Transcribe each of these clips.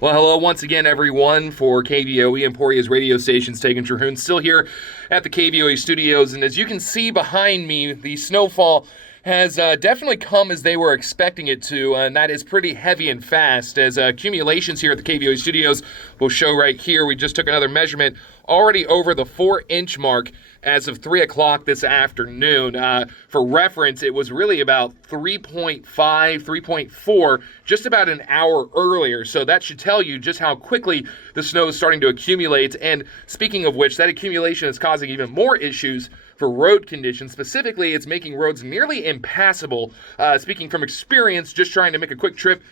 Well, hello once again, everyone, for KVOE, Emporia's radio station's Tegan Terhune, still here at the KVOE studios. And as you can see behind me, the snowfall has definitely come as they were expecting it to, and that is pretty heavy and fast, as accumulations here at the KVOE studios will show right here. We just took another measurement, already over the 4-inch mark as of 3 o'clock this afternoon. For reference, it was really about 3.5, 3.4, just about an hour earlier. So that should tell you just how quickly the snow is starting to accumulate. And speaking of which, that accumulation is causing even more issues for road conditions. Specifically, it's making roads nearly impassable. Speaking from experience, just trying to make a quick trip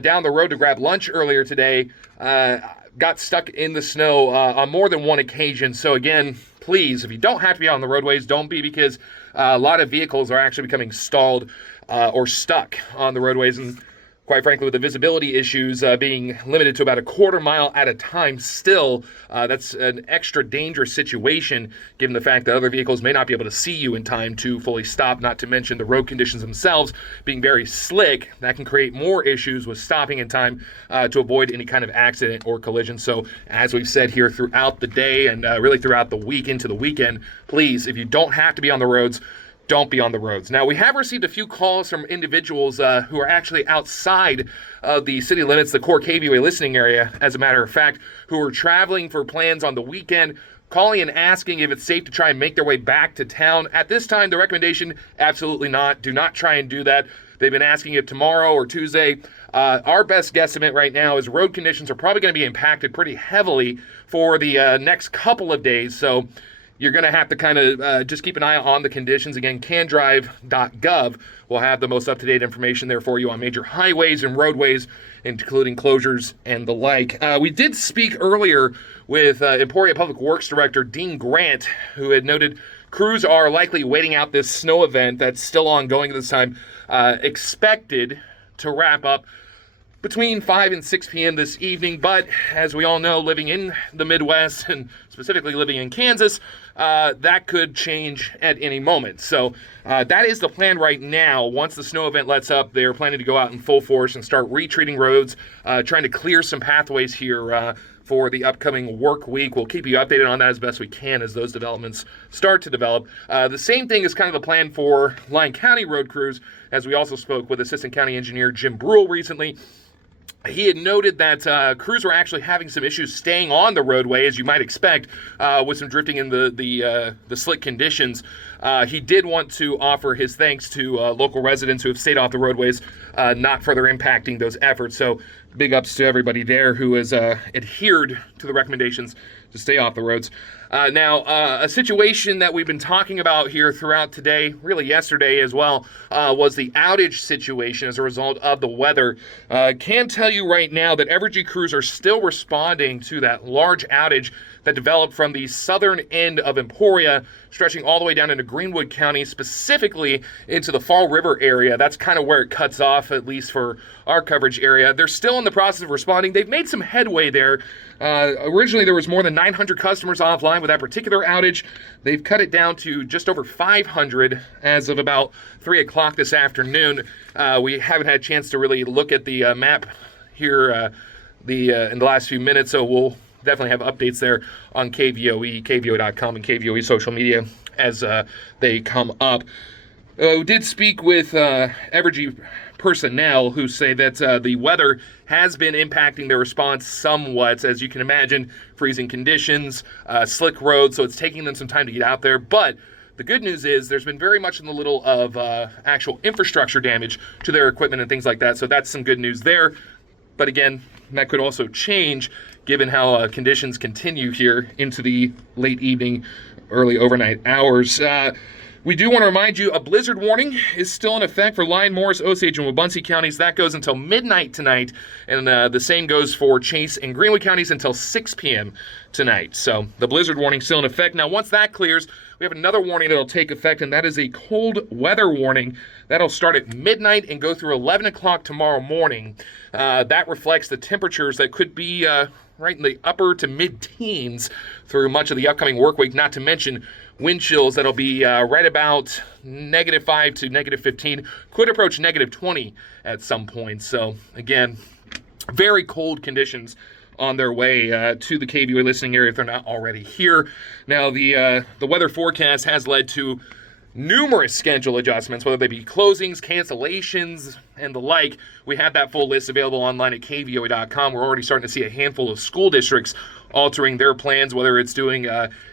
down the road to grab lunch earlier today, got stuck in the snow on more than one occasion. So again, please, if you don't have to be on the roadways, don't be, because a lot of vehicles are actually becoming stalled or stuck on the roadways. And quite frankly, with the visibility issues being limited to about a quarter mile at a time still, that's an extra dangerous situation, given the fact that other vehicles may not be able to see you in time to fully stop, not to mention the road conditions themselves being very slick. That can create more issues with stopping in time to avoid any kind of accident or collision. So as we've said here throughout the day and really throughout the week into the weekend, please, if you don't have to be on the roads, don't be on the roads. Now, we have received a few calls from individuals who are actually outside of the city limits, the core KVOE listening area, as a matter of fact, who are traveling for plans on the weekend, calling and asking if it's safe to try and make their way back to town. At this time, the recommendation, absolutely not. Do not try and do that. They've been asking if tomorrow or Tuesday. Our best guesstimate right now is road conditions are probably going to be impacted pretty heavily for the next couple of days. So you're going to have to kind of just keep an eye on the conditions. Again, candrive.gov will have the most up-to-date information there for you on major highways and roadways, including closures and the like. We did speak earlier with Emporia Public Works Director Dean Grant, who had noted crews are likely waiting out this snow event that's still ongoing at this time, expected to wrap up between 5 and 6 p.m. this evening. But as we all know, living in the Midwest and specifically living in Kansas, that could change at any moment. So that is the plan right now. Once the snow event lets up, they're planning to go out in full force and start retreating roads, trying to clear some pathways here for the upcoming work week. We'll keep you updated on that as best we can as those developments start to develop. The same thing is kind of the plan for Lyon County road crews, as we also spoke with Assistant County Engineer Jim Brule recently. He had noted that crews were actually having some issues staying on the roadway, as you might expect, with some drifting in the slick conditions. He did want to offer his thanks to local residents who have stayed off the roadways, not further impacting those efforts. So big ups to everybody there who has adhered to the recommendations to stay off the roads. Now, a situation that we've been talking about here throughout today, really yesterday as well, was the outage situation as a result of the weather. Can tell you right now that Evergy crews are still responding to that large outage that developed from the southern end of Emporia, stretching all the way down into Greenwood County, specifically into the Fall River area. That's kind of where it cuts off, at least for our coverage area. They're still in the process of responding. They've made some headway there. Originally, there was more than 900 customers offline with that particular outage. They've cut it down to just over 500 as of about 3 o'clock this afternoon. We haven't had a chance to really look at the map here in the last few minutes, so we'll definitely have updates there on KVOE, KVOE.com, and KVOE social media as they come up. We did speak with Evergy personnel who say that the weather has been impacting their response somewhat. As you can imagine, freezing conditions, slick roads, so it's taking them some time to get out there. But the good news is there's been very much in the little of actual infrastructure damage to their equipment and things like that, so that's some good news there. But again, that could also change given how conditions continue here into the late evening, early overnight hours. We do want to remind you a blizzard warning is still in effect for Lyon, Morris, Osage, and Wabunsee counties. That goes until midnight tonight, and the same goes for Chase and Greenwood counties until 6 p.m. tonight. So the blizzard warning still in effect. Now, once that clears, we have another warning that will take effect, and that is a cold weather warning. That'll start at midnight and go through 11 o'clock tomorrow morning. That reflects the temperatures that could be right in the upper to mid-teens through much of the upcoming work week, not to mention wind chills that'll be right about -5 to -15, could approach -20 at some point. So again, very cold conditions on their way to the KVOE listening area if they're not already here. Now, the weather forecast has led to numerous schedule adjustments, whether they be closings, cancellations, and the like. We have that full list available online at kvoe.com. We're already starting to see a handful of school districts altering their plans, whether it's doing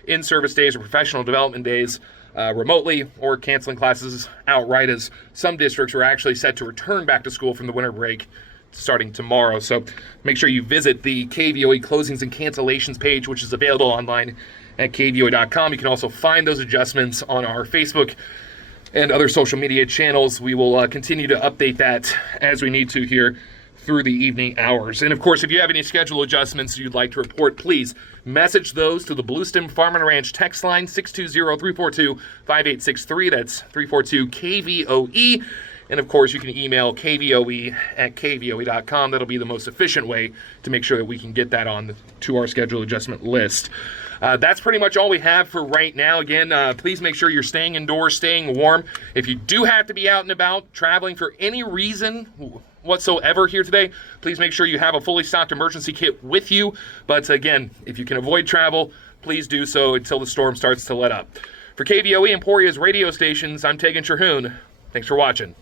in-service days or professional development days remotely, or canceling classes outright, as some districts are actually set to return back to school from the winter break starting tomorrow. So make sure you visit the KVOE closings and cancellations page, which is available online at kvoe.com. You can also find those adjustments on our Facebook and other social media channels. We will continue to update that as we need to here through the evening hours. And of course, if you have any schedule adjustments you'd like to report, please message those to the Bluestem Farm and Ranch text line 620-342-5863. That's 342-KVOE. And of course, you can email kvoe at kvoe.com. That'll be the most efficient way to make sure that we can get that on to our schedule adjustment list. That's pretty much all we have for right now. Again, please make sure you're staying indoors, staying warm. If you do have to be out and about, traveling for any reason whatsoever here today, please make sure you have a fully stocked emergency kit with you. But again, if you can avoid travel, please do so until the storm starts to let up. For KVOE Emporia's radio stations, I'm Tegan Terhune. Thanks for watching.